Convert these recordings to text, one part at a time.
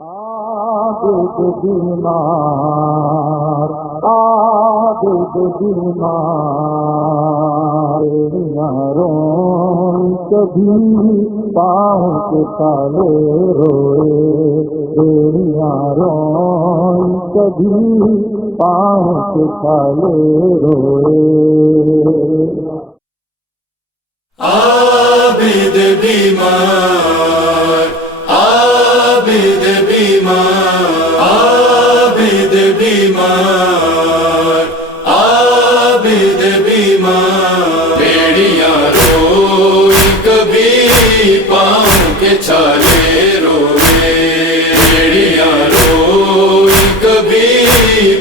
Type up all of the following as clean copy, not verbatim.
عابد بیمار عابد بیمار روئیں کبھی پاؤں کے تالے روئے روئیں کبھی پاؤں کے تالے روئے عابد بیمار عابد بیمار عابد بیمار عابد بیمار بیڑیاں روئی کبھی پاؤں کے چھالے روئے بیڑیاں روئی کبھی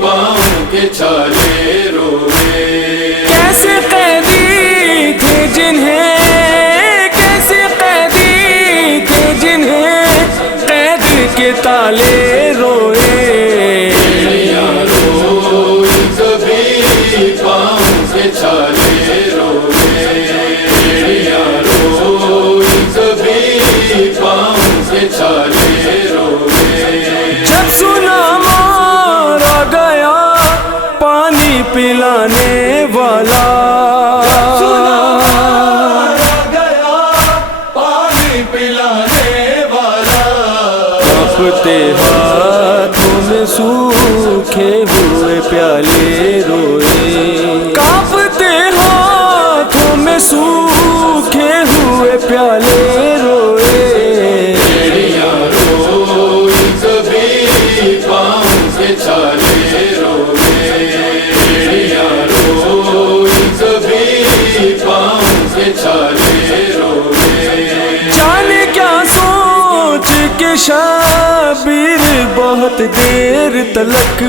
پاؤں کے چھالے روئے کیسے قیدی تھے جنہیں کیسے قیدی تھے جنہیں قید کے تالے روئے بیڑیاں روئی کبھی پاؤں کے چھالے روئے بیڑیاں روئی کبھی پاؤں کے چھالے روئے جب سنا مارا گیا پانی پلانے والا کانپتے ہاتھوں میں سوکھے ہوئے پیالے روئے کانپتے ہاتھوں میں سوکھے ہوئے پیالے روئے بیڑیاں روئی کبھی پاؤں کے چھالے روئے بیڑیاں روئی کبھی پاؤں کے چھالے روئے جانے کیا سوچ کے شبیر بہت دیر تلک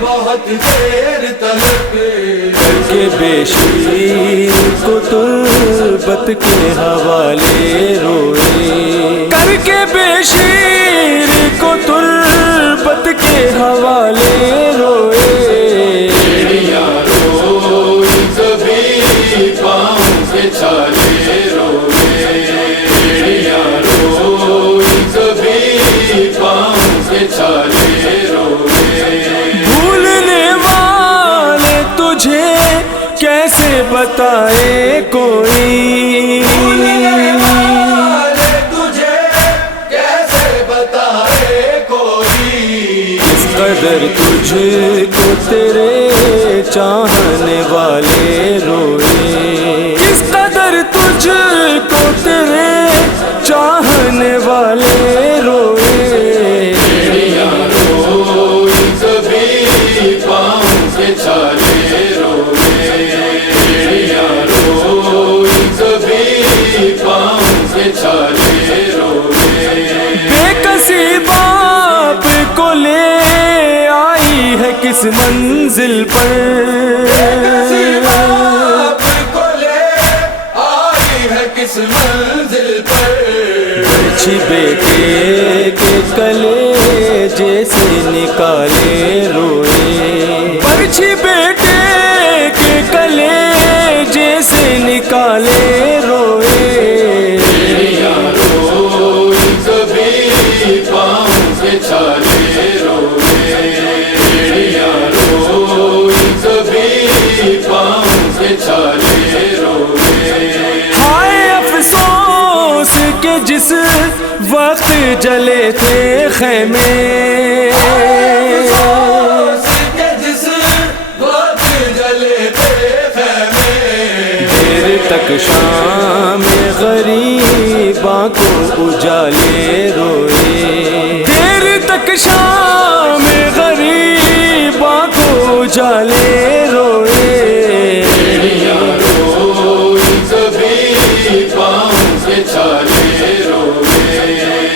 بہت دیر تلک کر کے بے شیر کو تربت کے حوالے روئے کر کے بے شیر کو تربت کے حوالے روئے بیڑیاں روئی کبھی پاؤں کے چھالے روئے بیڑیاں روئی کبھی پاؤں کے چھالے روئے بھولنے والے تجھے کیسے بتائے کوئی تجھے کیسے بتائے کوئی کس قدر تجھ کو تیرے چاہنے والے روئے کس قدر تجھ کو تیرے چاہنے والے روئے بیڑیاں روئی کبھی پاؤں کے چھالے روئے بیڑیاں روئی کبھی پاؤں کے چھالے روئے بے کسی باپ کو لے آئی ہے کس منزل پر کو لے آئی ہے کس منزل پر برچھی بیٹے کے کلے جیسے نکالے روئے برچھی بیٹے کے کلے جیسے نکالے روئے بیڑیاں روئی کبھی پاؤں کے چھالے روئے بیڑیاں روئی کبھی پاؤں کے چھالے روئے ہائے افسوس کہ جس وقت جلے تھے خیمے جس وقت جلے تھے خیمے دیر تک شام غریباں کو اجالے روئے دیر تک شام غریباں کو اجالے روئے بیڑیاں روئی کبھی پاؤں کے چھالے روئے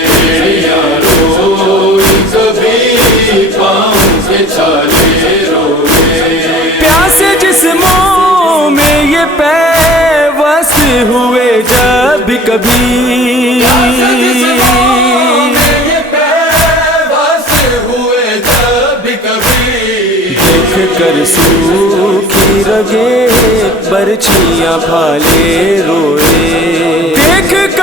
بیڑیاں روئی کبھی پاؤں کے چھالے روئے پیاسے جسموں میں یہ پیوست ہوئے جب کبھی دیکھ کر سوکھی رگے برچھیاں پھالے روئے دیکھ کر